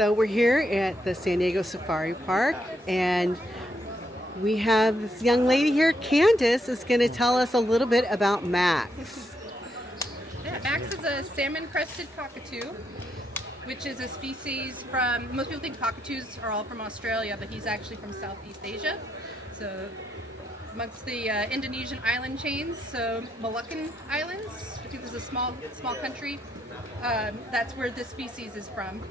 So we're here at the San Diego Safari Park, and we have this young lady here. Candace is going to tell us a little bit about Max. Yeah, Max is a salmon-crested cockatoo, which is a species from, most people think cockatoos are all from Australia, but he's actually from Southeast Asia. So amongst the Indonesian island chains, so Moluccan Islands, I think there's a small country, that's where this species is from.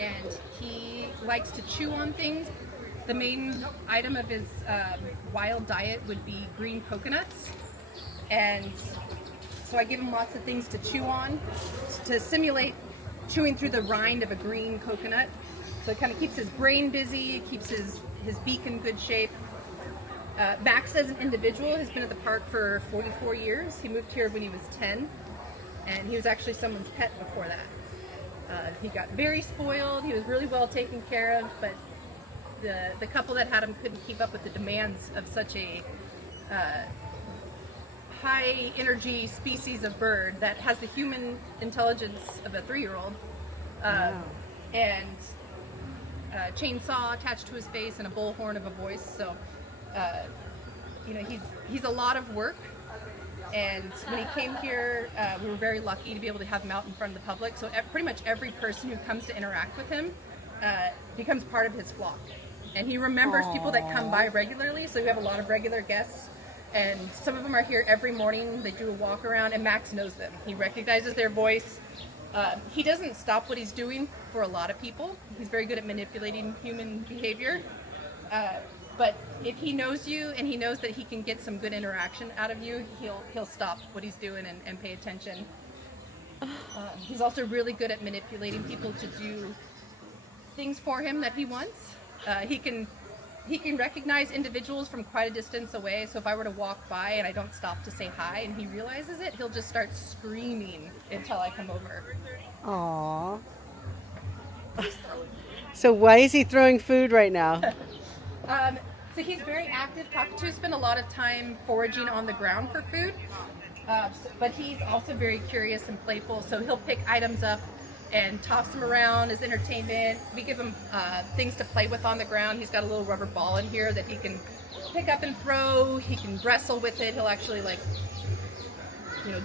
And he likes to chew on things. The main item of his wild diet would be green coconuts. And so I give him lots of things to chew on to simulate chewing through the rind of a green coconut. So it kind of keeps his brain busy, keeps his beak in good shape. Max as an individual has been at the park for 44 years. He moved here when he was 10, and he was actually someone's pet before that. He got very spoiled. He was really well taken care of, but the couple that had him couldn't keep up with the demands of such a high energy species of bird that has the human intelligence of a 3-year-old. Wow. And a chainsaw attached to his face and a bullhorn of a voice. So, you know, he's a lot of work. And when he came here, we were very lucky to be able to have him out in front of the public. So pretty much every person who comes to interact with him becomes part of his flock. And he remembers people that come by regularly. So we have a lot of regular guests. And some of them are here every morning. They do a walk around, and Max knows them. He recognizes their voice. He doesn't stop what he's doing for a lot of people. He's very good at manipulating human behavior. But if he knows you and he knows that he can get some good interaction out of you, he'll stop what he's doing and pay attention. He's also really good at manipulating people to do things for him that he wants. He can recognize individuals from quite a distance away. So if I were to walk by and I don't stop to say hi and he realizes it, he'll just start screaming until I come over. Aww. So why is he throwing food right now? So he's very active. Cockatoos spend a lot of time foraging on the ground for food, but he's also very curious and playful. So he'll pick items up and toss them around as entertainment. We give him things to play with on the ground. He's got a little rubber ball in here that he can pick up and throw. He can wrestle with it. He'll actually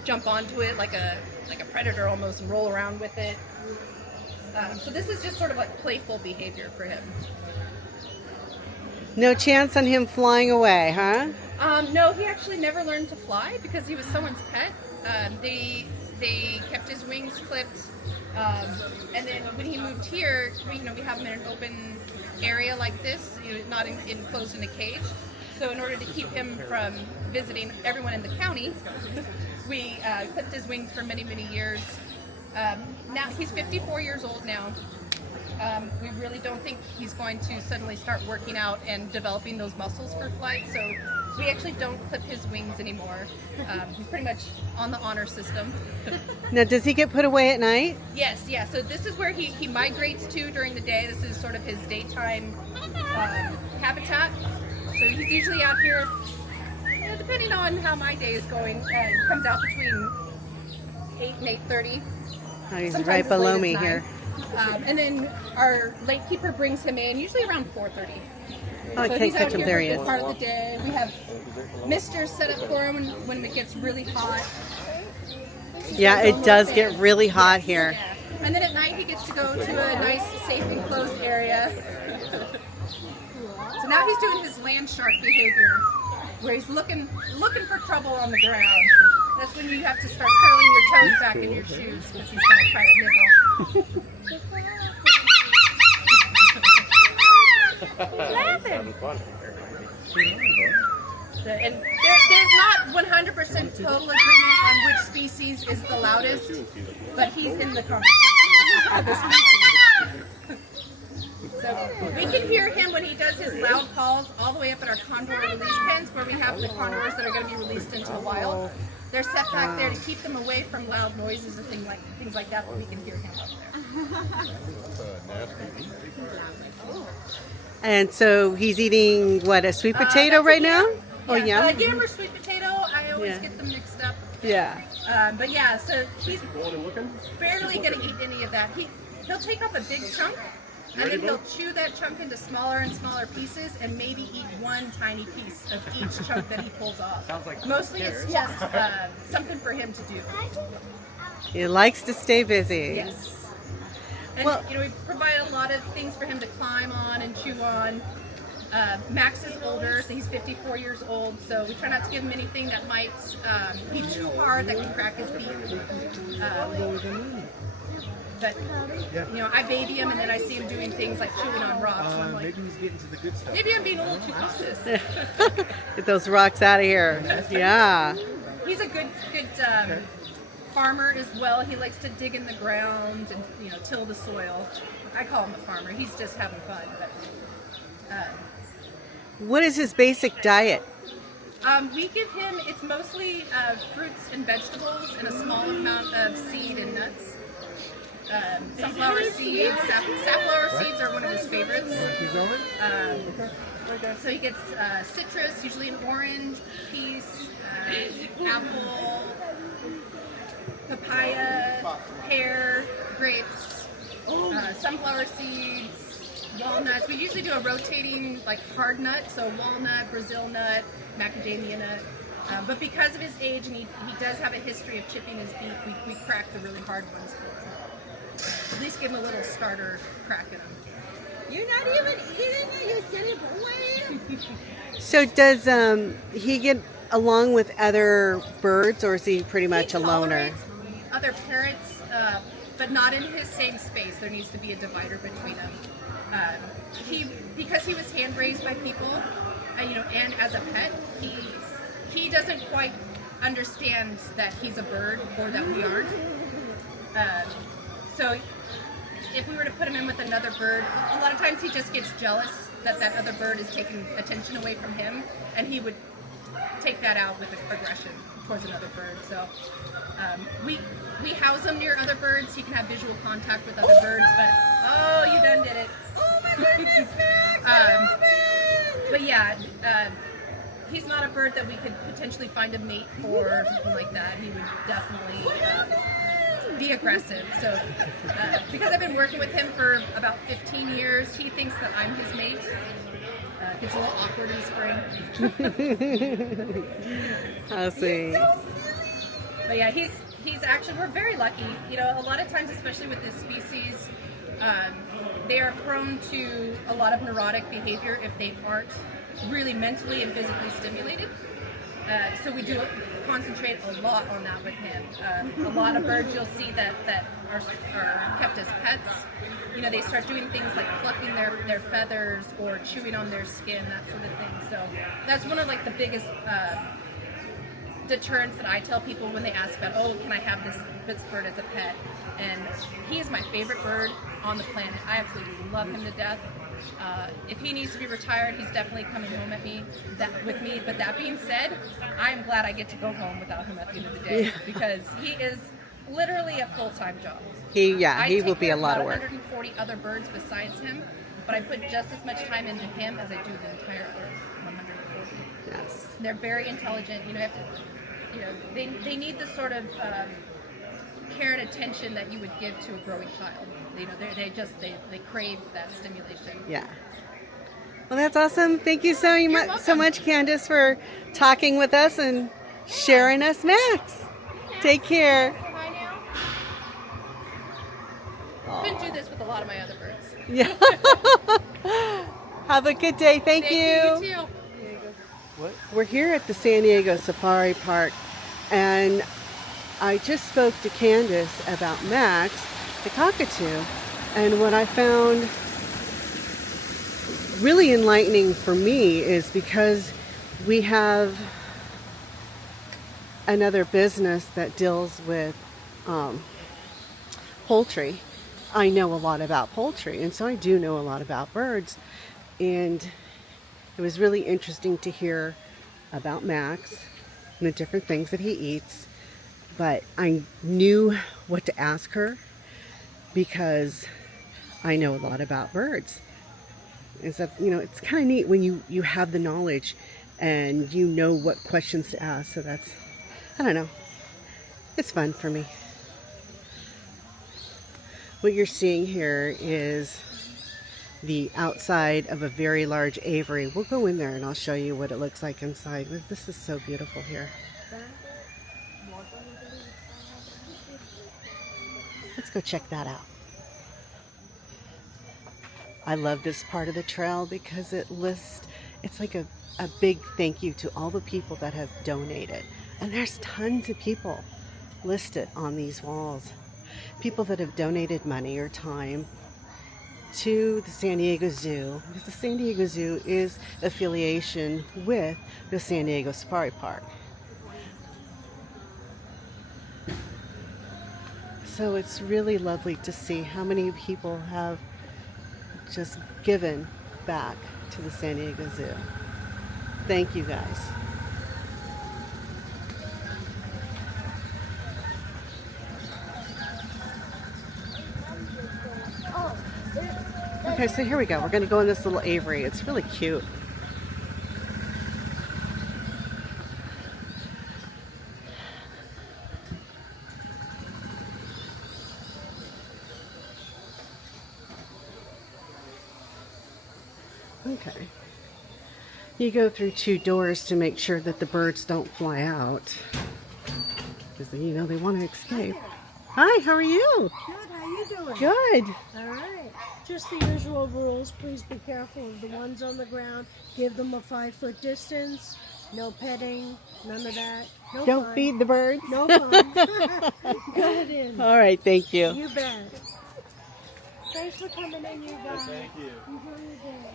jump onto it like a predator almost and roll around with it. So this is just sort of like playful behavior for him. No chance on him flying away, huh? No, he actually never learned to fly because he was someone's pet. They kept his wings clipped. And then when he moved here, we have him in an open area like this, not enclosed in a cage. So in order to keep him from visiting everyone in the county, we clipped his wings for many, many years. Now he's 54 years old now. We really don't think he's going to suddenly start working out and developing those muscles for flight. So we actually don't clip his wings anymore. He's pretty much on the honor system. Now, does he get put away at night? Yes, yeah. So this is where he migrates to during the day. This is sort of his daytime habitat. So he's usually out here, depending on how my day is going, he comes out between 8 and 8:30. Oh, he's Sometimes right as below late me as 9. here. And then our late keeper brings him in, usually around 4:30. Oh, I So can't he's out catch him. here There for he a good is. part of the day. We have misters set up for him when it gets really hot. Yeah, it does get really hot here. Yeah. And then at night he gets to go to a nice, safe, enclosed area. So now he's doing his land shark behavior, where he's looking for trouble on the ground. That's when you have to start curling your toes back in your shoes because he's going to try to nibble. And there's not 100% total agreement on which species is the loudest, but he's in the conversation of the species. So we can hear him when he does his loud calls all the way up at our condor release pens where we have the condors that are going to be released into the wild. They're set back there to keep them away from loud noises or things like that, but we can hear him up there. And so he's eating, what, a sweet potato right now? Yeah. Oh, yeah? Yam or sweet potato, I always get them mixed up. Yeah. But yeah, so he's barely going to eat any of that. he'll take off a big chunk, and then he'll chew that chunk into smaller and smaller pieces, and maybe eat one tiny piece of each chunk that he pulls off. Mostly it's just something for him to do. He likes to stay busy. Yes. And Well, we provide a lot of things for him to climb on and chew on. Max is older, so he's 54 years old, so we try not to give him anything that might be too hard that can crack his beak. But I baby him, and then I see him doing things like chewing on rocks. And I'm like, maybe he's getting to the good stuff. maybe I'm being a little too cautious. get those rocks out of here. Yeah. He's a good farmer as well. He likes to dig in the ground and till the soil. I call him a farmer. He's just having fun. But, What is his basic diet? we give him, it's mostly fruits and vegetables and a small amount of seed and nuts. Sunflower seeds, safflower seeds are one of his favorites. Keep going? So he gets citrus, usually an orange, peach, apple, papaya, pear, grapes, sunflower seeds, walnuts. We usually do a rotating hard nut, so walnut, Brazil nut, macadamia nut. But because of his age and he does have a history of chipping his beak, we crack the really hard ones for him. At least give him a little starter crack in him. You're not even eating it, you silly boy. So does he get along with other birds, or is he pretty much a loner? He tolerates other parrots, but not in his same space. There needs to be a divider between them. Because he was hand raised by people, and as a pet, he doesn't quite understand that he's a bird or that we aren't. So if we were to put him in with another bird, a lot of times he just gets jealous that that other bird is taking attention away from him, and he would take that out with aggression towards another bird. So we house him near other birds. He can have visual contact with other birds, but you done did it. Oh my goodness, Max! I love it! But yeah, he's not a bird that we could potentially find a mate for or something like that. He would definitely be aggressive. So because I've been working with him for about 15 years, he thinks that I'm his mate. Gets a little awkward in spring. I see. But yeah, he's actually, we're very lucky. A lot of times, especially with this species, they are prone to a lot of neurotic behavior if they aren't really mentally and physically stimulated. So we do concentrate a lot on that with him. A lot of birds you'll see that are kept as pets. They start doing things like plucking their feathers or chewing on their skin, that sort of thing. So that's one of the biggest deterrents that I tell people when they ask about, can I have this bird as a pet? And he is my favorite bird on the planet. I absolutely love him to death. If he needs to be retired, he's definitely coming home with me. But that being said, I'm glad I get to go home without him at the end of the day because he is literally a full-time job. He will be a lot of work. 140 other birds besides him, but I put just as much time into him as I do the entire other 140. Yes. They're very intelligent. They need the sort of care and attention that you would give to a growing child. They crave that stimulation. Yeah. Well, that's awesome. Thank you so much, Candace, for talking with us and sharing us Max. Take care. Bye now. Couldn't do this with a lot of my other birds. Yeah. Have a good day. Thank you. You too. We're here at the San Diego Safari Park, and I just spoke to Candace about Max, the cockatoo, and what I found really enlightening for me is because we have another business that deals with poultry. I know a lot about poultry, and so I do know a lot about birds, and it was really interesting to hear about Max and the different things that he eats, but I knew what to ask her because I know a lot about birds. And so, it's kind of neat when you have the knowledge and you know what questions to ask. So that's, I don't know, it's fun for me. What you're seeing here is the outside of a very large aviary. We'll go in there and I'll show you what it looks like inside. This is so beautiful here. Let's go check that out. I love this part of the trail because it's like a big thank you to all the people that have donated. And there's tons of people listed on these walls. People that have donated money or time to the San Diego Zoo, because the San Diego Zoo is affiliation with the San Diego Safari Park. So it's really lovely to see how many people have just given back to the San Diego Zoo. Thank you guys. Okay, so here we go. We're going to go in this little aviary. It's really cute. Okay. You go through 2 doors to make sure that the birds don't fly out. Because, you know, they want to escape. Hi, how are you? Good, how you doing? Good. All right. Just the usual rules. Please be careful of the ones on the ground. Give them a 5-foot distance. No petting. None of that. No Don't fun. feed the birds. No fun. Go ahead in. All right, thank you. You bet. Thanks for coming in, you guys. Thank you. Enjoy your day.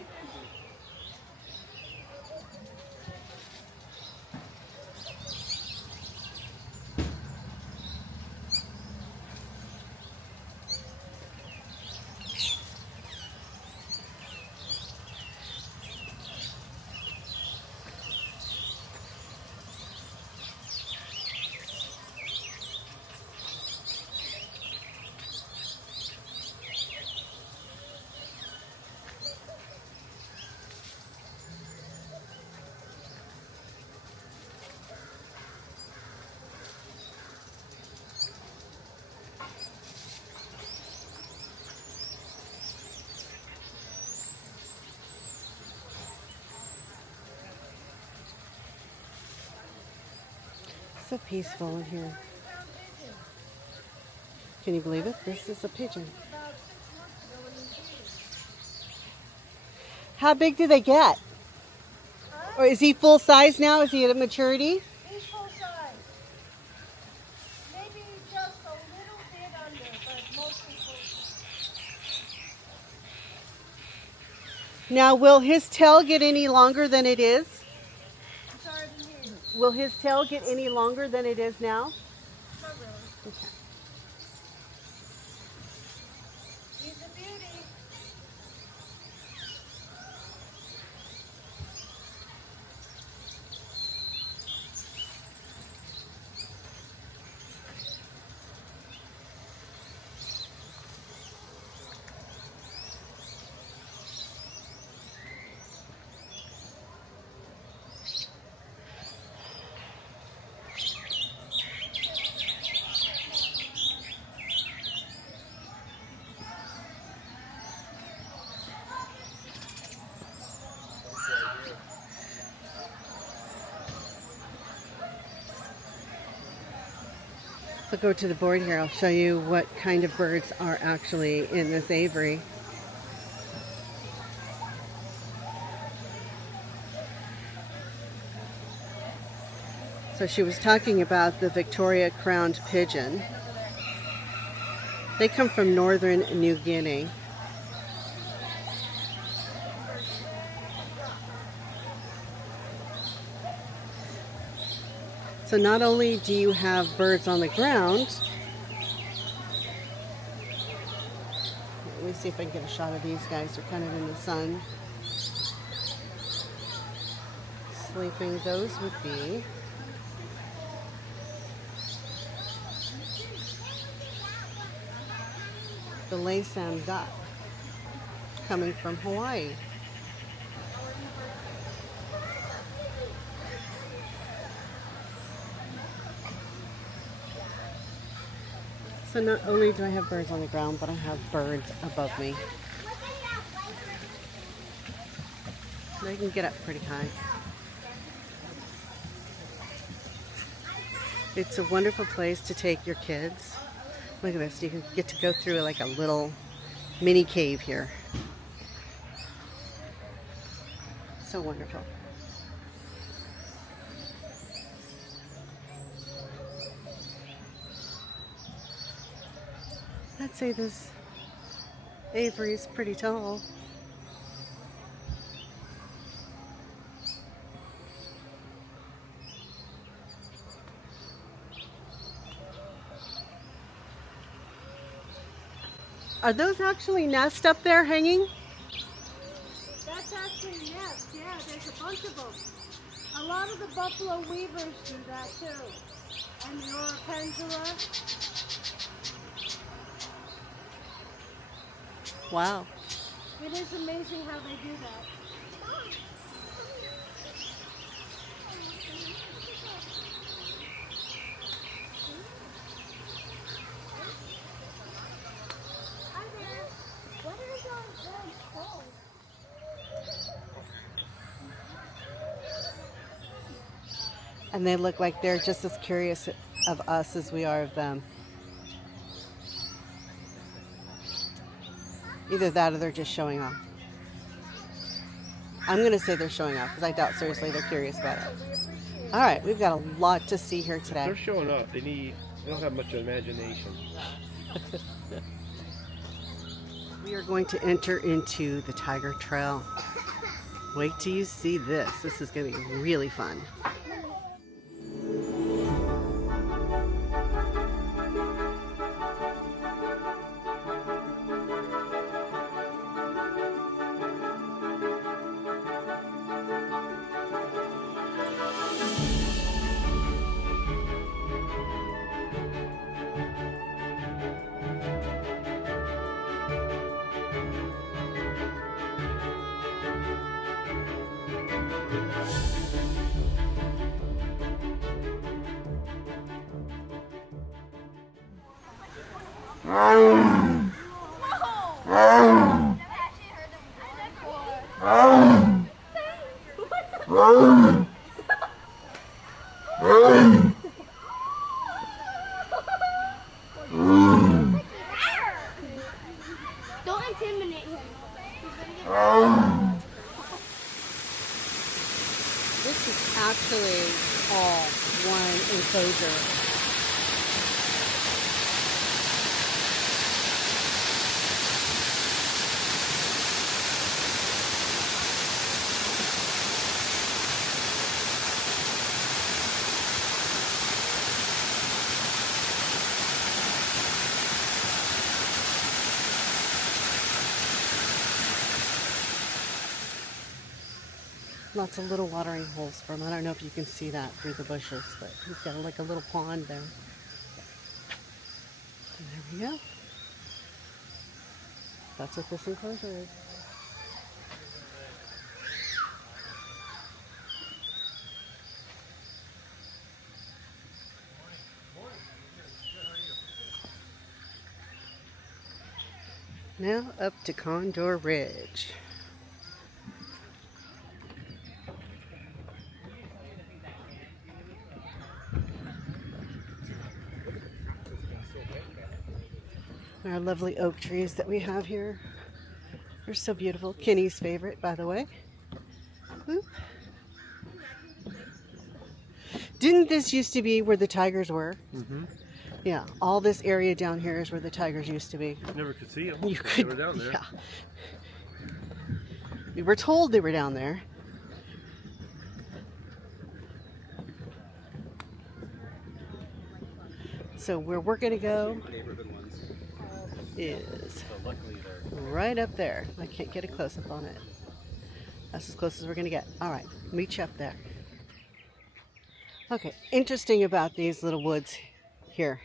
So peaceful in here. Can you believe it? This is a pigeon. How big do they get? Or is he full size now? Is he at maturity? He's full size. Maybe just a little bit under, but mostly full size. Now, will his tail get any longer than it is? I'm sorry to hear you. Will his tail get any longer than it is now? Not really. Okay. He's a beauty. So go to the board here. I'll show you what kind of birds are actually in this aviary. So she was talking about the Victoria crowned pigeon. They come from northern New Guinea. So not only do you have birds on the ground, let me see if I can get a shot of these guys. They're kind of in the sun. Sleeping, those would be the Laysan duck coming from Hawaii. So not only do I have birds on the ground, but I have birds above me. They can get up pretty high. It's a wonderful place to take your kids. Look at this. You can get to go through like a little mini cave here. So wonderful. I'd say this aviary is pretty tall. Are those actually nests up there hanging? That's actually a nest. Yeah, there's a bunch of them. A lot of the buffalo weavers do that too. And the orapendula. Wow. It is amazing how they do that. Hi there. What is our bird called? And they look like they're just as curious of us as we are of them. Either that or they're just showing off. I'm going to say they're showing off because I doubt seriously they're curious about it. All right, we've got a lot to see here today. They're showing up. They don't have much imagination. We are going to enter into the Tiger Trail. Wait till you see this. This is going to be really fun. Don't intimidate him. This is actually all one enclosure. Lots of little watering holes for him. I don't know if you can see that through the bushes, but he's got like a little pond there. And there we go. That's what this enclosure is. Now up to Condor Ridge. Our lovely oak trees that we have here. They're so beautiful. Kenny's favorite, by the way. Whoop. Didn't this used to be where the tigers were? Mm-hmm. Yeah, all this area down here is where the tigers used to be. Never could see them. You They could, were down there. yeah. We were told they were down there. So where we're gonna go is right up there. I can't get a close up on it. That's as close as we're gonna get. All right, meet you up there. Okay, interesting about these little woods here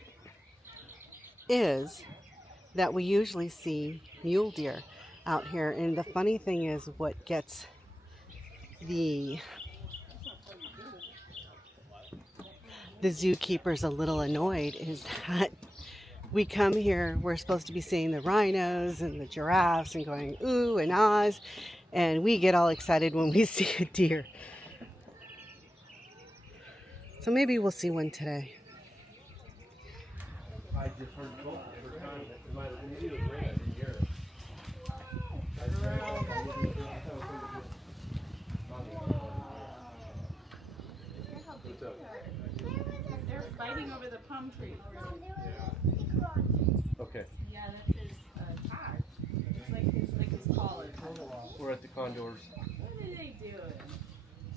is that we usually see mule deer out here, and the funny thing is what gets the zookeepers a little annoyed is that we come here, we're supposed to be seeing the rhinos and the giraffes and going ooh and ahs, and we get all excited when we see a deer. So maybe we'll see one today. I just heard both the first time. Maybe it was rain. I didn't hear it. They're fighting over the palm tree. Okay. Yeah, that's his tag. It's like his collar. We're at the Condors. What are they doing?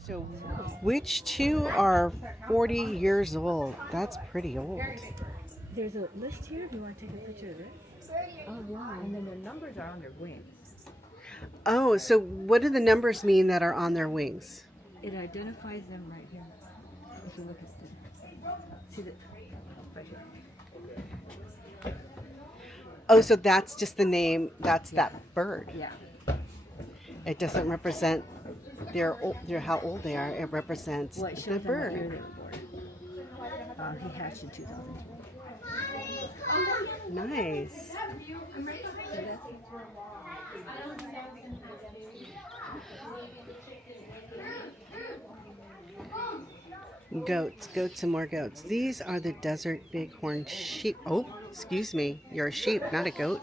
So which two are 40 years old? That's pretty old. There's a list here. Do you want to take a picture of it? Oh, yeah. And then the numbers are on their wings. Oh, so what do the numbers mean that are on their wings? It identifies them right here. If you look at the, see the, right here. Oh, so that's just the name, that's that bird. Yeah. It doesn't represent their how old they are. It represents Well, it the shows them what bird. year they were born. He hatched in 2000. Nice. Goats and more goats. These are the desert bighorn sheep. Oh, excuse me. You're a sheep, not a goat.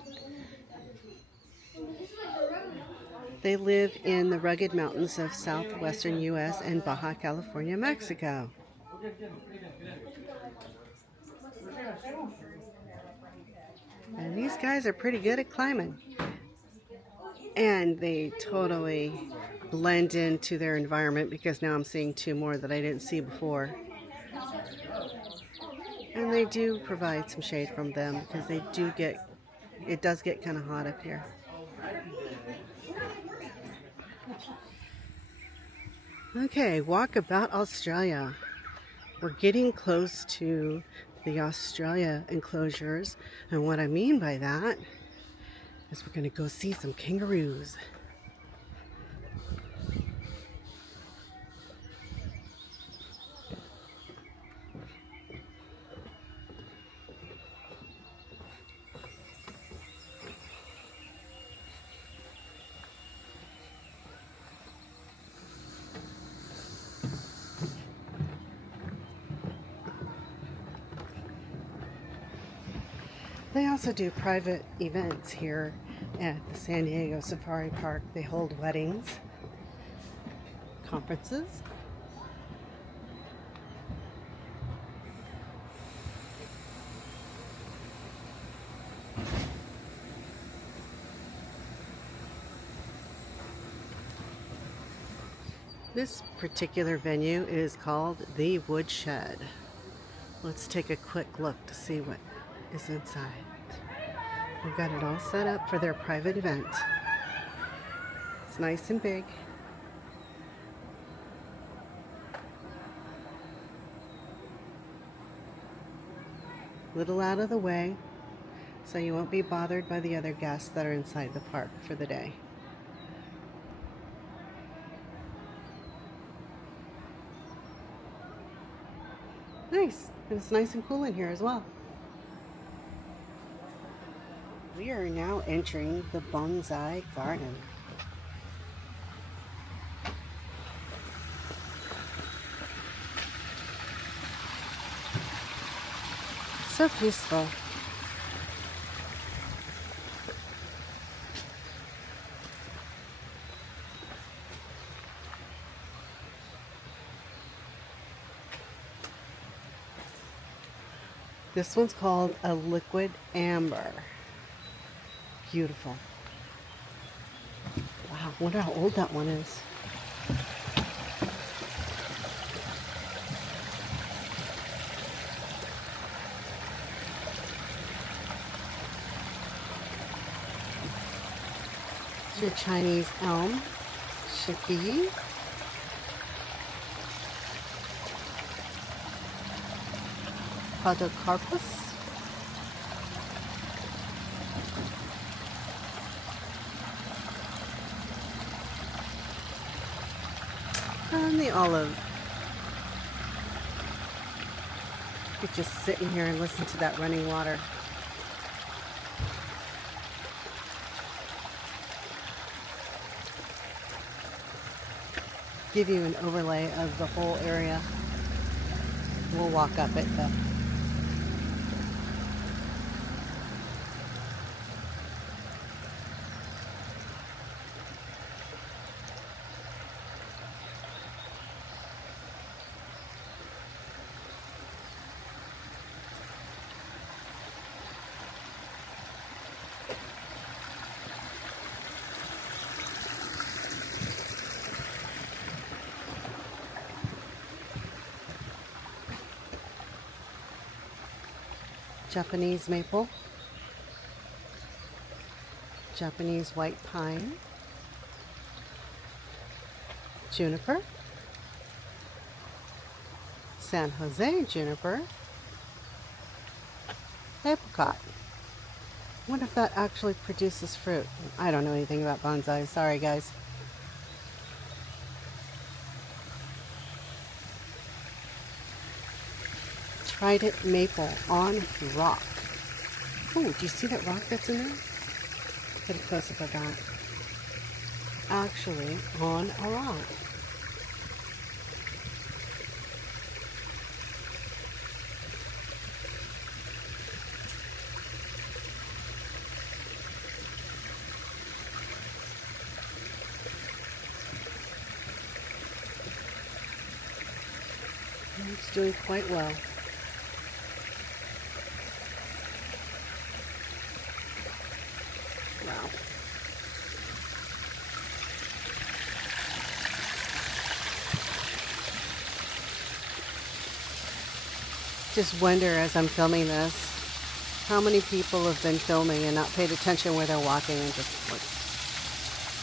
They live in the rugged mountains of southwestern U.S. and Baja California, Mexico. And these guys are pretty good at climbing. And they totally blend into their environment because now I'm seeing two more that I didn't see before. And they do provide some shade from them because it does get kind of hot up here. Okay, walk about Australia. We're getting close to the Australia enclosures, and what I mean by that is we're going to go see some kangaroos. They also do private events here at the San Diego Safari Park. They hold weddings, conferences. This particular venue is called the Woodshed. Let's take a quick look to see what is inside. They've got it all set up for their private event. It's nice and big. Little out of the way, so you won't be bothered by the other guests that are inside the park for the day. Nice, and it's nice and cool in here as well. We are now entering the Bonsai garden. So peaceful. This one's called a liquid amber. Beautiful. Wow, I wonder how old that one is. It's your Chinese elm, Shiki. Podocarpus. And the olive. You could just sit in here and listen to that running water. give you an overlay of the whole area. We'll walk up it though. Japanese maple, Japanese white pine, juniper, San Jose juniper, apricot. I wonder if that actually produces fruit. I don't know anything about bonsai. Sorry, guys. Trident maple on rock. Oh, do you see that rock that's in there? Get a close up of that. Actually, on a rock. And it's doing quite well. Wow. Just wonder as I'm filming this, how many people have been filming and not paid attention where they're walking and just like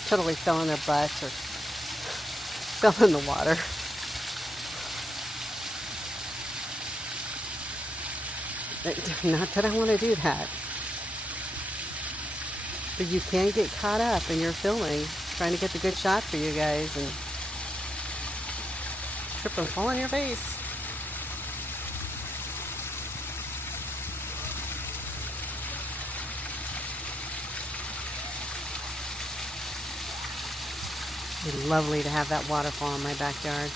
totally fell in their butts or fell in the water. Not that I want to do that. But you can get caught up in your filming, trying to get the good shot for you guys and trip and fall on your face. It'd be lovely to have that waterfall in my backyard.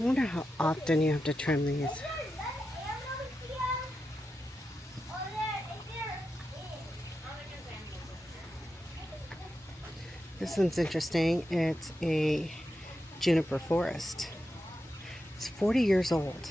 I wonder how often you have to trim these. This one's interesting. It's a juniper forest. It's 40 years old.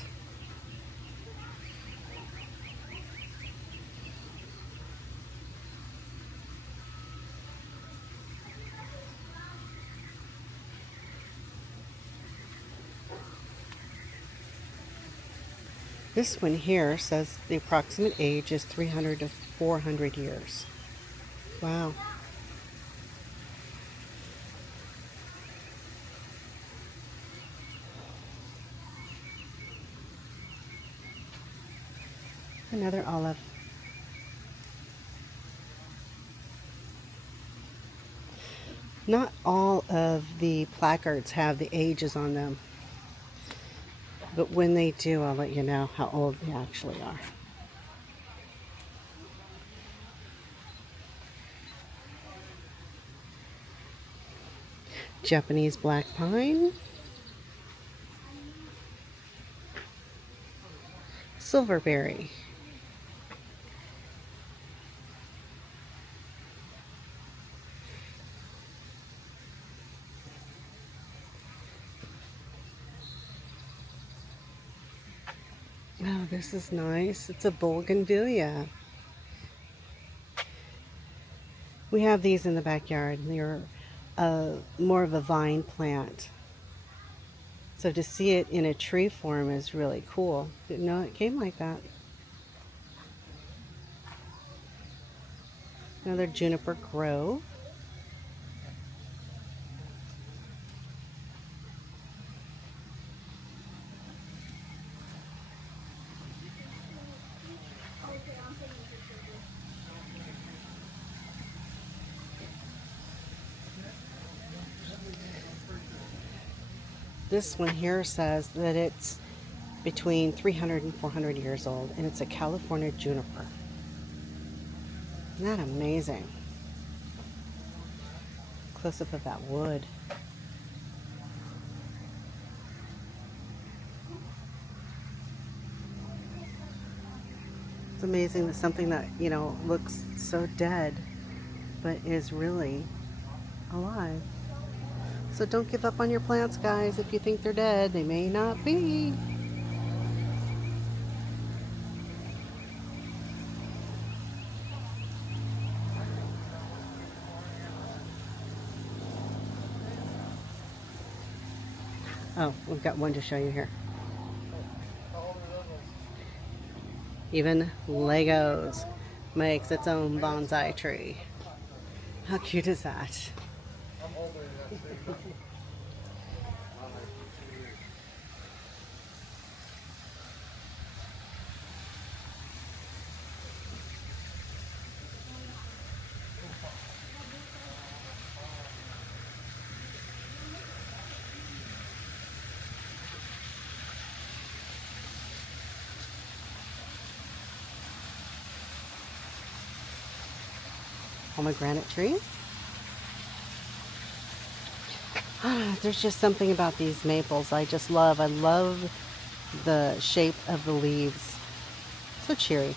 This one here says the approximate age is 300 to 400 years. Wow. Another olive. Not all of the placards have the ages on them. But when they do, I'll let you know how old they actually are. Japanese black pine. Silverberry. Oh, this is nice. It's a bougainvillea. We have these in the backyard. They're more of a vine plant. So to see it in a tree form is really cool. Didn't know it came like that. Another juniper grove. This one here says that it's between 300 and 400 years old, and it's a California juniper. Isn't that amazing? Close up of that wood. It's amazing that something that, you know, looks so dead, but is really alive. So don't give up on your plants, guys. If you think they're dead, they may not be. Oh, we've got one to show you here. Even Legos makes its own bonsai tree. How cute is that? Pomegranate tree. There's just something about these maples I just love. I love the shape of the leaves. So cheery.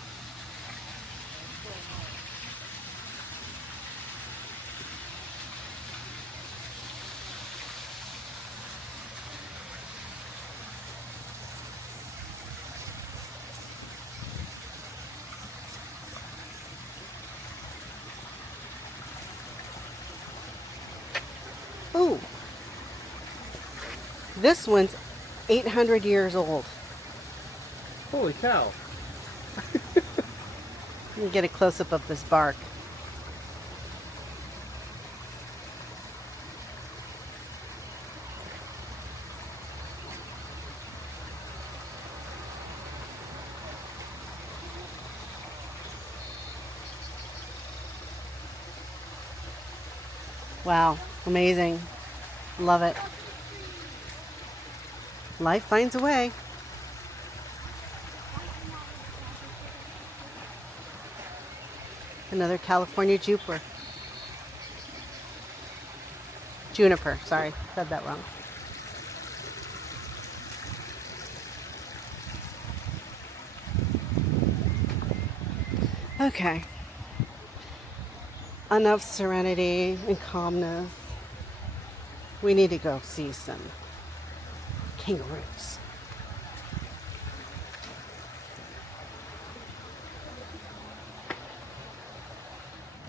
Oh, this one's 800 years old. Holy cow. You can get a close-up of this bark. Wow, amazing. Love it. Life finds a way. Another California juniper. Juniper, sorry, said that wrong. Okay. Enough serenity and calmness. We need to go see some kangaroos.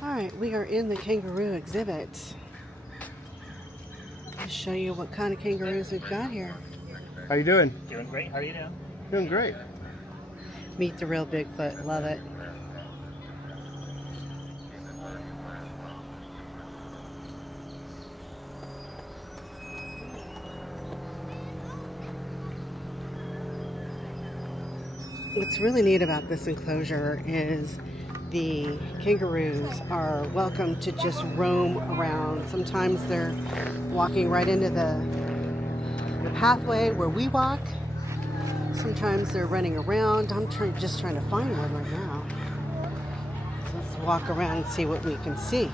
All right, we are in the kangaroo exhibit. I'll show you what kind of kangaroos we've got here. How you doing? Doing great. How are you doing? Doing great. Meet the real Bigfoot. Love it. What's really neat about this enclosure is the kangaroos are welcome to just roam around. Sometimes they're walking right into the pathway where we walk. Sometimes they're running around. I'm just trying to find one right now. So let's walk around and see what we can see.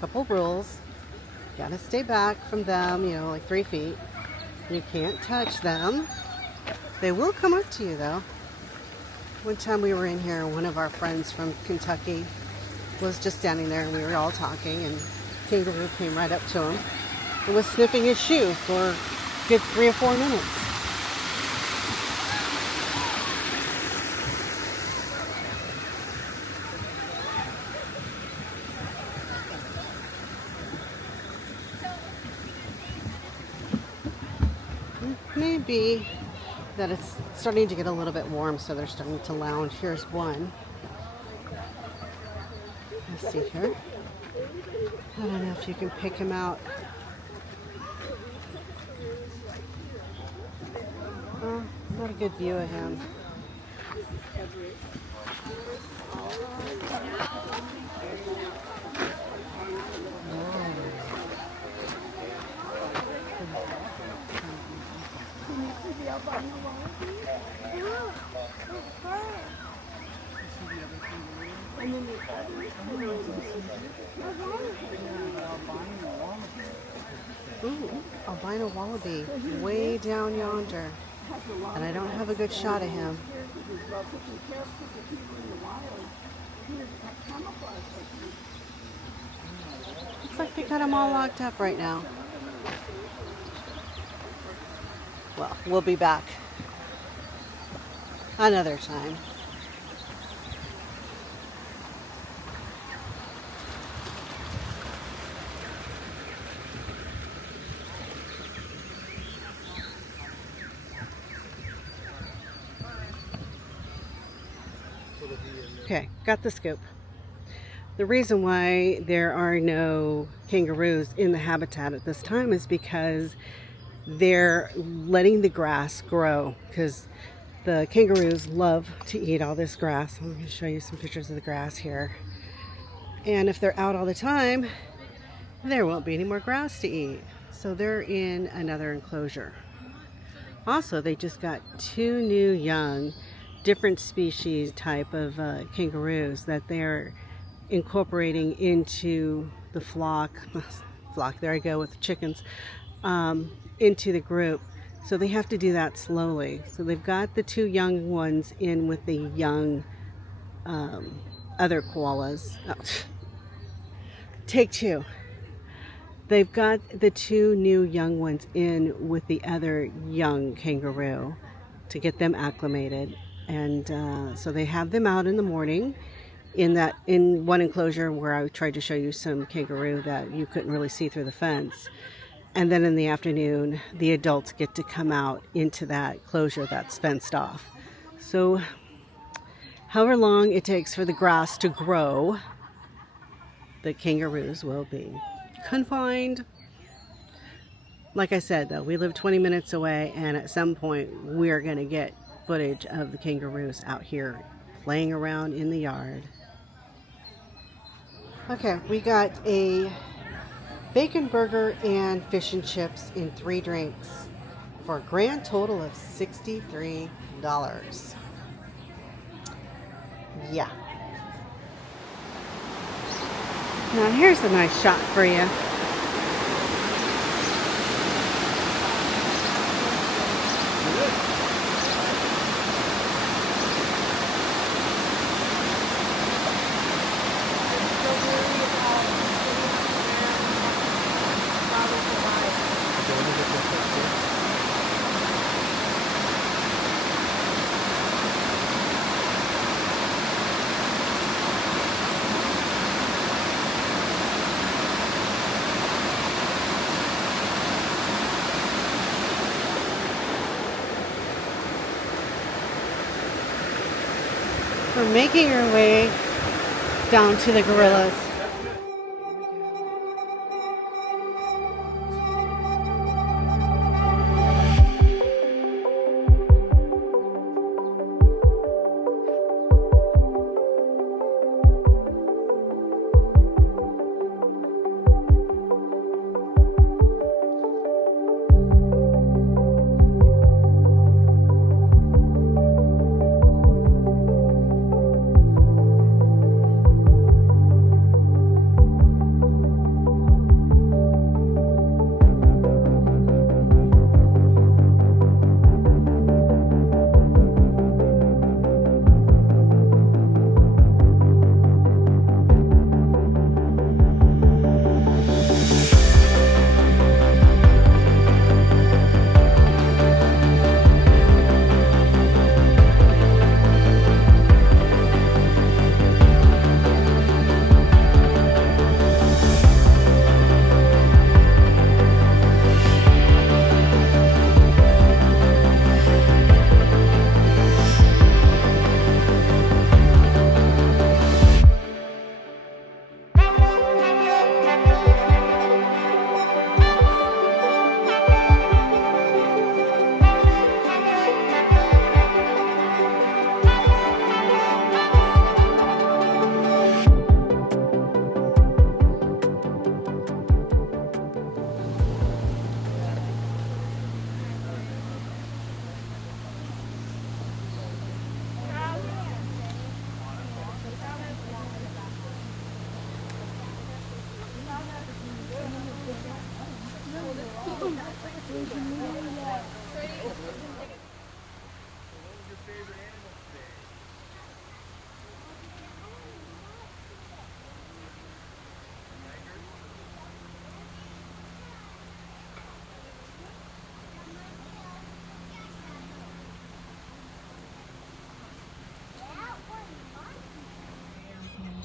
Couple rules. You gotta stay back from them, you know, like 3 feet. You can't touch them. They will come up to you though. One time we were in here, one of our friends from Kentucky was just standing there and we were all talking, and kangaroo came right up to him and was sniffing his shoe for a good 3 or 4 minutes. Maybe that it's starting to get a little bit warm, so they're starting to lounge. Here's one. Let's see here. I don't know if you can pick him out. Oh, not a good view of him. Ooh, albino wallaby, way down yonder. And I don't have a good shot of him. Looks like they got him all locked up right now. Well, we'll be back another time. Okay, got the scoop. The reason why there are no kangaroos in the habitat at this time is because they're letting the grass grow, because the kangaroos love to eat all this grass. I'm going to show you some pictures of the grass here. And if they're out all the time, there won't be any more grass to eat. So they're in another enclosure. Also, they just got 2 new young, different species type of kangaroos that they're incorporating into the flock, there I go with the chickens, into the group. So they have to do that slowly. So they've got the 2 young ones in with the young other koalas. Oh. Take 2. They've got the 2 new young ones in with the other young kangaroo to get them acclimated. And so they have them out in the morning in one enclosure where I tried to show you some kangaroo that you couldn't really see through the fence. And then in the afternoon, the adults get to come out into that enclosure that's fenced off. So however long it takes for the grass to grow, the kangaroos will be confined. Like I said, though, we live 20 minutes away, and at some point we're going to get footage of the kangaroos out here playing around in the yard. Okay, we got a bacon burger and fish and chips in 3 drinks for a grand total of $63. Yeah. Now here's a nice shot for you. We're making our way down to the gorillas.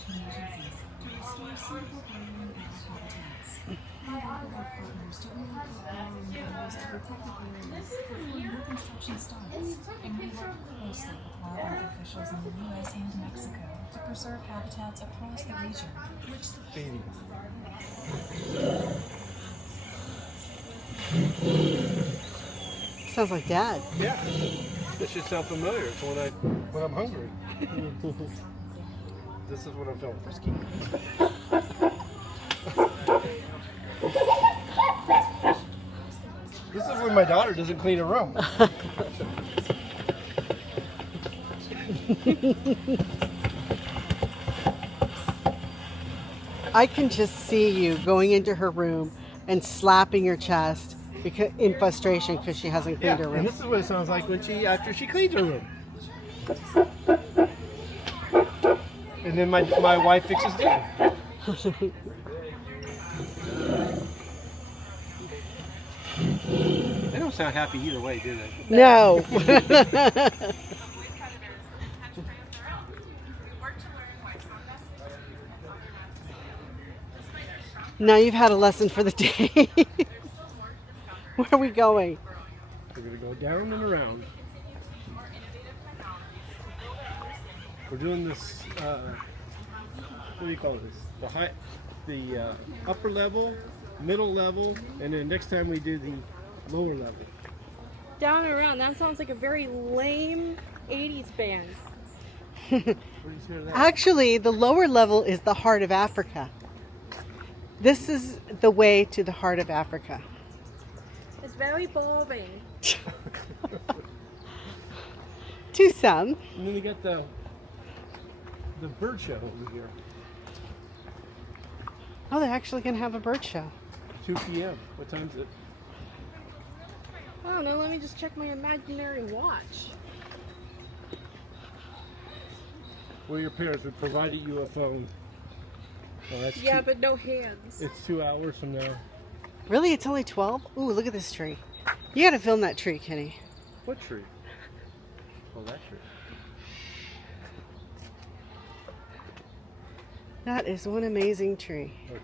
management agencies to restore suitable burrowing habitats. We work with our partners to relocate burrowing animals to protected areas before new construction starts, and we work closely with wildlife officials in the U.S. and Mexico to preserve habitats across the region, which Sounds like Dad. Yeah. This should sound familiar. It's when I'm hungry. This is when I'm feeling frisky. This is when my daughter doesn't clean her room. I can just see you going into her room and slapping your chest because, in frustration because she hasn't cleaned her And room. this is what it sounds like when after she cleans her room. And then my wife fixes dinner. They don't sound happy either way, do they? No. Now you've had a lesson for the day. Where are we going? We're going to go down and around. We're doing this, what do you call this? The upper level, middle level, and then next time we do the lower level. Down and around. That sounds like a very lame 80s band. What do you say to that? Actually, the lower level is the heart of Africa. This is the way to the heart of Africa. It's very boring. To some. And then we got the bird show over here. Oh, they're actually going to have a bird show. 2 p.m. What time is it? I don't know. Let me just check my imaginary watch. Well, your parents would provided you a phone. Well, that's Yeah, but no hands. It's 2 hours from now. Really? It's only 12? Ooh, look at this tree. You got to film that tree, Kenny. What tree? Oh, that tree. That is one amazing tree. Okay.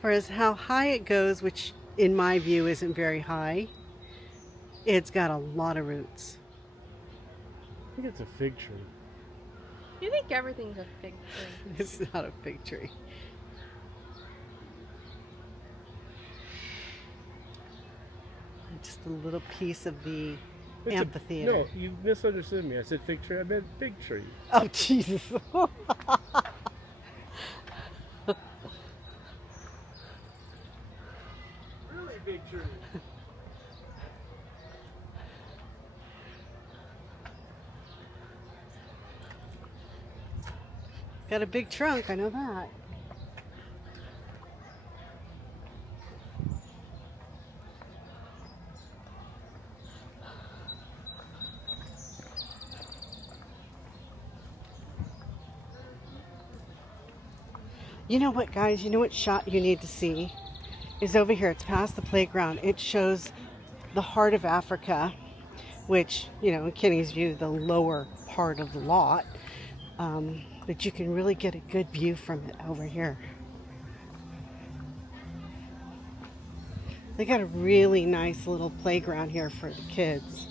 Whereas how high it goes, which in my view isn't very high, it's got a lot of roots. I think it's a fig tree. You think everything's a big thing? It's not a fig tree. Just a little piece of the It's amphitheater. No, you misunderstood me. I said fig tree. I meant big tree. Oh, Jesus. Really big tree. Got a big trunk, I know that. You know what, guys? You know what shot you need to see? Is over here. It's past the playground. It shows the heart of Africa, which, you know, in Kenny's view, the lower part of the lot. But you can really get a good view from it over here. They got a really nice little playground here for the kids.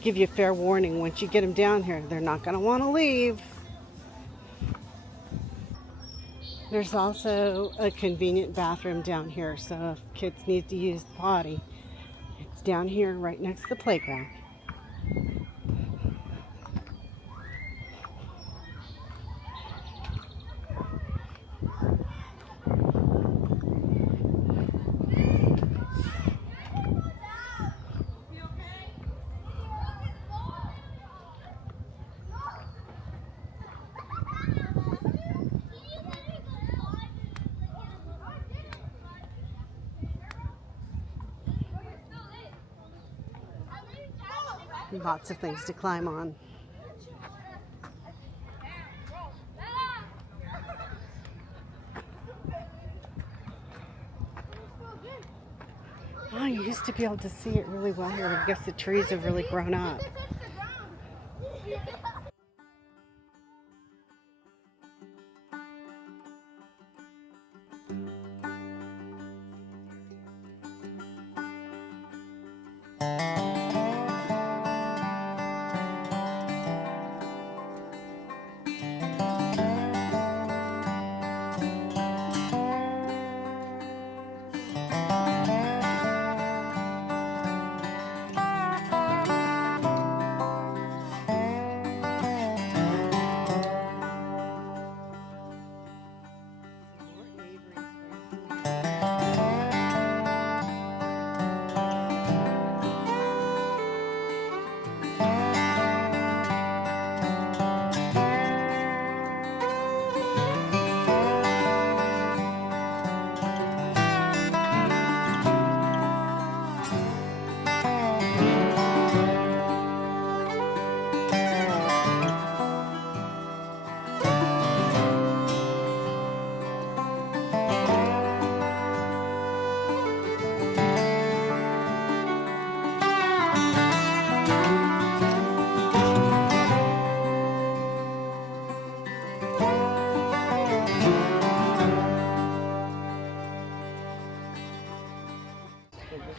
Give you a fair warning, once you get them down here, they're not going to want to leave. There's also a convenient bathroom down here, so if kids need to use the potty, it's down here right next to the playground. Lots of things to climb on. I used to be able to see it really well here. I guess the trees have really grown up.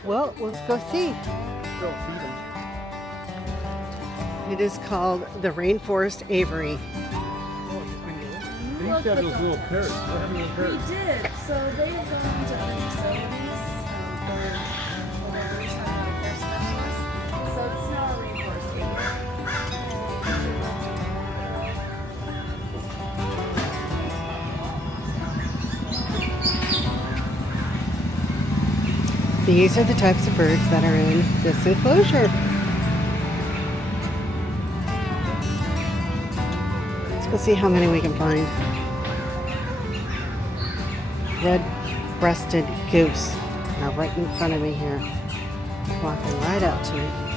Well, let's go see. Go feed them. It is called the Rainforest Aviary. They used to have those little parrots. What happened to the We parrots? did. So they've gone to other facilities for whatever reason, I'm not a care specialist. So it's now a rainforest These are the types of birds that are in this enclosure. Let's go see how many we can find. Red-breasted goose. Now right in front of me here. Walking right up to it.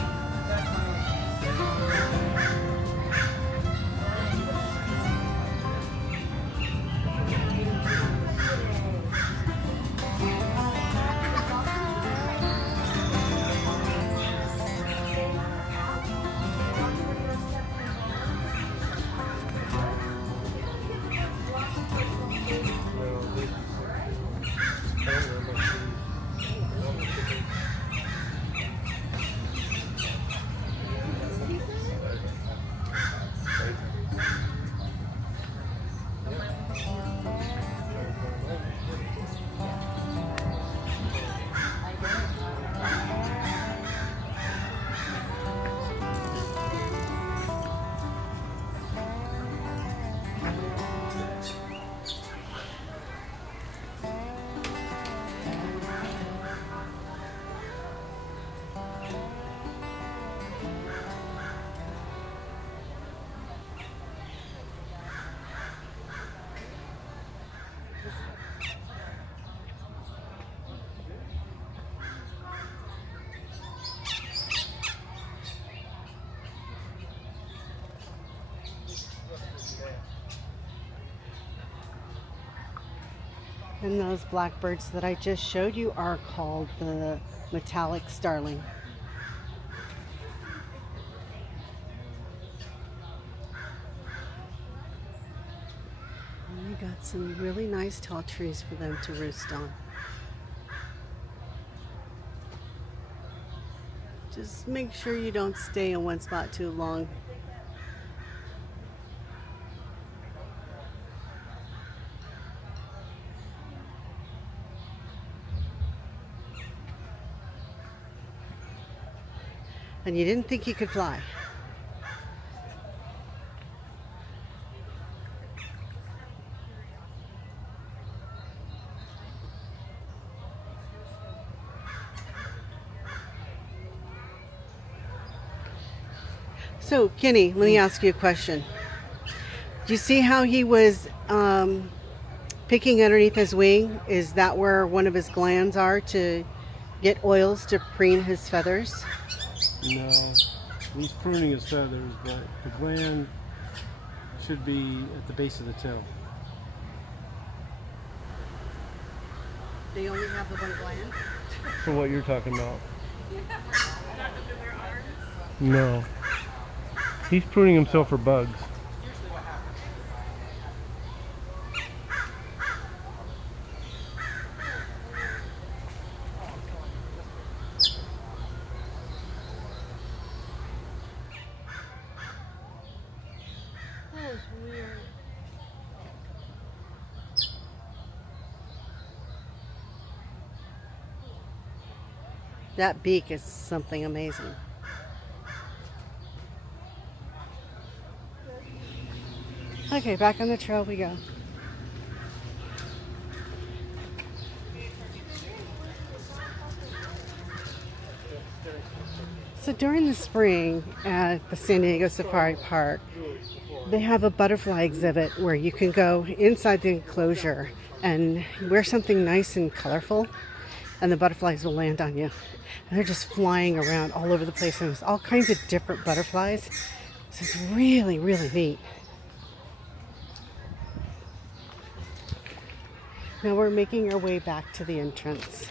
And those blackbirds that I just showed you are called the metallic starling. And you got some really nice tall trees for them to roost on. Just make sure you don't stay in one spot too long. And you didn't think you could fly. So, Kenny, let me ask you a question. Do you see how he was picking underneath his wing? Is that where one of his glands are to get oils to preen his feathers? No, he's pruning his feathers, but the gland should be at the base of the tail. They only have the one gland? For what you're talking about. No. He's pruning himself for bugs. That was weird. That beak is something amazing. Okay, back on the trail we go. So during the spring at the San Diego Safari Park, they have a butterfly exhibit where you can go inside the enclosure and wear something nice and colorful, and the butterflies will land on you. And they're just flying around all over the place, and there's all kinds of different butterflies. So it's really, really neat. Now we're making our way back to the entrance.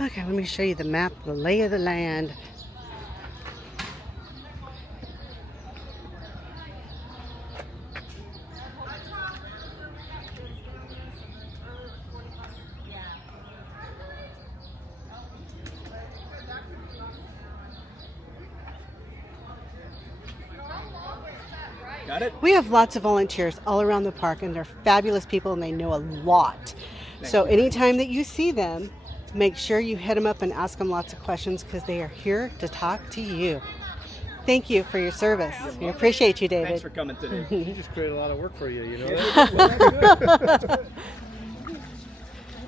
Okay, let me show you the map, the lay of the land. Got it? We have lots of volunteers all around the park, and they're fabulous people, and they know a lot. So anytime that you see them, make sure you hit them up and ask them lots of questions, because they are here to talk to you. Thank you for your service. We appreciate you, David. Thanks for coming today. He just created a lot of work for you, you know?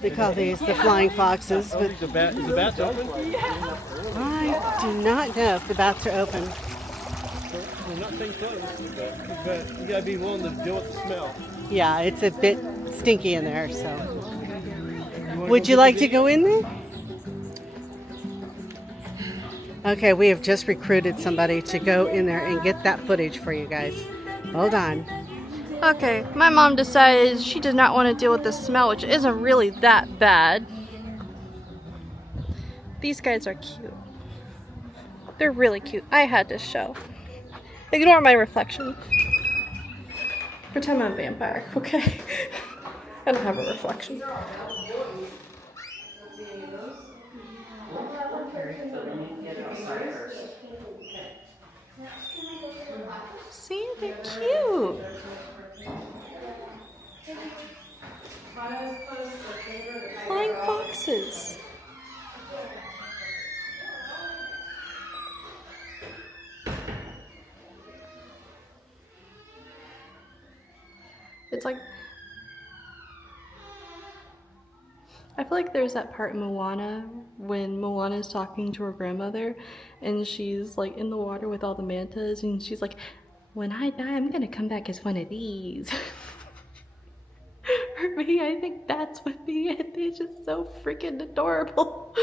They call these the flying foxes, but Is the bat's open? I do not know if the bats are open. We're not saying close, but you gotta be willing to deal with the smell. Yeah, it's a bit stinky in there, so. Would you like to go in there? Okay, we have just recruited somebody to go in there and get that footage for you guys. Hold on. Okay, my mom decided she did not want to deal with the smell, which isn't really that bad. These guys are cute. They're really cute. I had to show. Ignore my reflection. Pretend I'm a vampire, okay? I don't have a reflection. See, they're cute. Flying foxes. It's like, I feel like there's that part in Moana when Moana's talking to her grandmother and she's like in the water with all the mantas and she's like, when I die, I'm gonna come back as one of these. For me, I think that's what me and they're just so freaking adorable.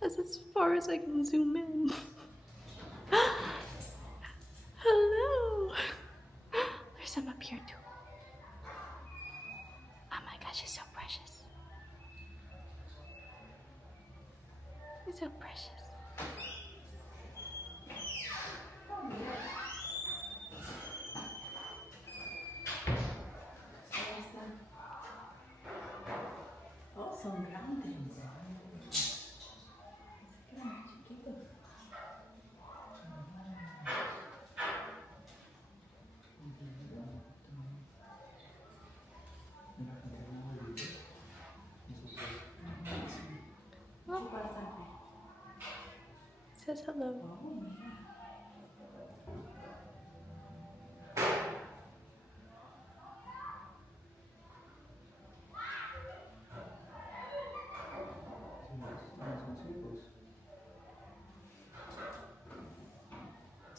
That's as far as I can zoom in. Hello. There's some up here too. Oh my gosh, she's so precious. She's so precious. Says hello.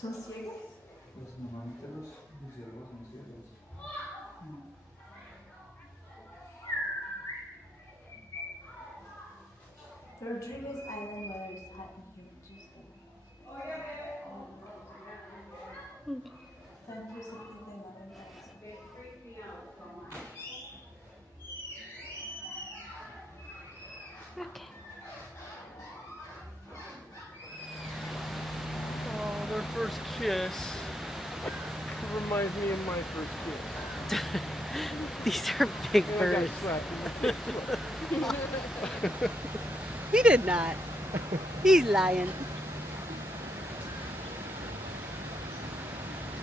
¿Son ciegos? Los mamíferos murciélagos son ciegos. Rodriguez Island weather is hot and humid Tuesday. Thank you, Okay. Oh, their first kiss reminds me of my first kiss. These are big I got birds. slapped in the face. He did not. He's lying.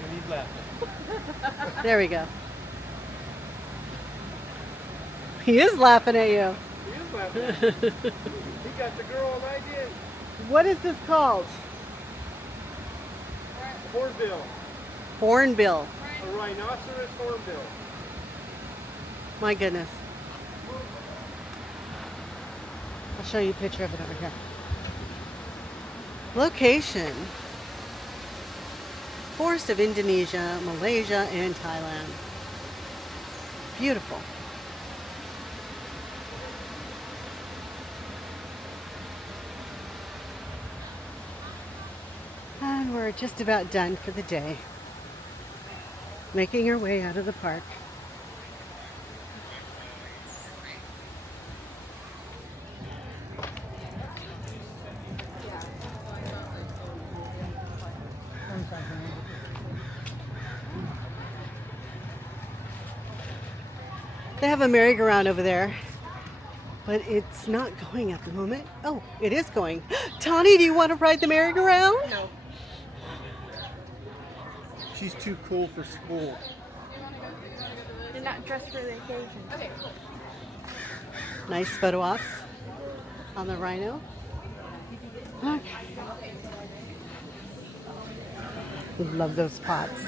And he's laughing. There we go. He is laughing at you. He is laughing. He got the girl and I did. What is this called? Hornbill. Hornbill. A rhinoceros hornbill. My goodness. I'll show you a picture of it over here. Location. Forest of Indonesia, Malaysia, and Thailand. Beautiful. And we're just about done for the day. Making our way out of the park. They have a merry-go-round over there, but it's not going at the moment. Oh, it is going. Tawny, do you want to ride the merry-go-round? No. She's too cool for school. You're not dressed for the occasion. Okay, cool. Nice photo ops on the rhino. Okay. Love those pots.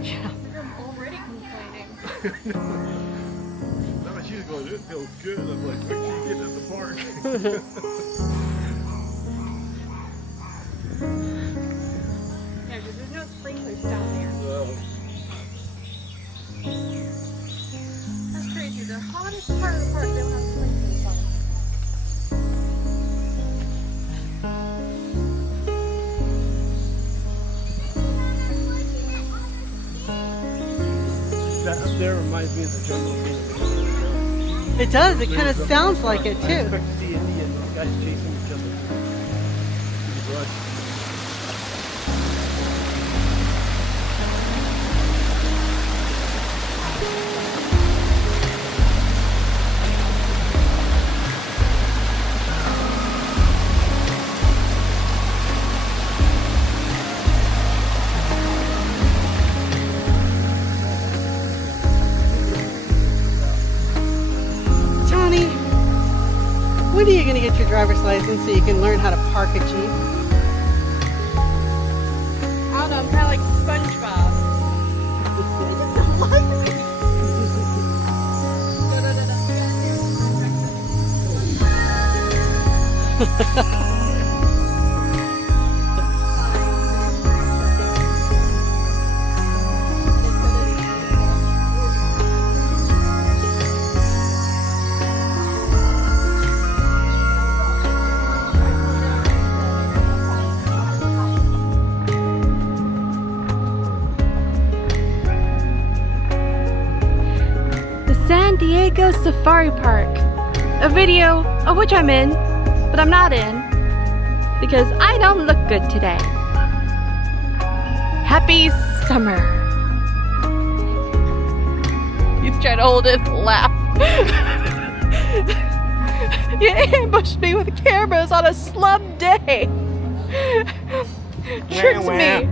Yeah. I'm already complaining. No, she's going, it feels good. I'm like, wait till you get in the park. Yeah, because there's no sprinklers down there. That's crazy. The hottest part of the park, they don't have sprinklers on. That up there reminds me of the jungle scene. It does. It kind of sounds like it I too. expect to see Indian guys chasing each other. In the brush. Johnny, when are you going to get your driver's license so you can learn how to park a Jeep? I don't know, I'm kind of like SpongeBob. The San Diego Safari Park. A video of which I'm in, but I'm not in because I don't look good today. Happy summer. He's trying to hold it and laugh. You ambushed me with cameras on a slum day. Tricks me.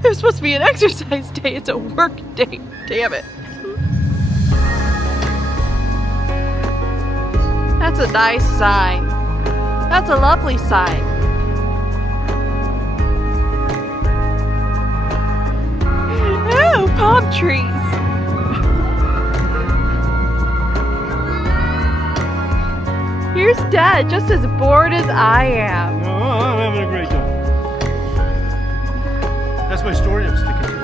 There's supposed to be an exercise day. It's a work day. Damn it. That's a nice sign. That's a lovely sign. Oh, palm trees. Dad, just as bored as I am. No, I'm having a great time. That's my story I'm sticking to.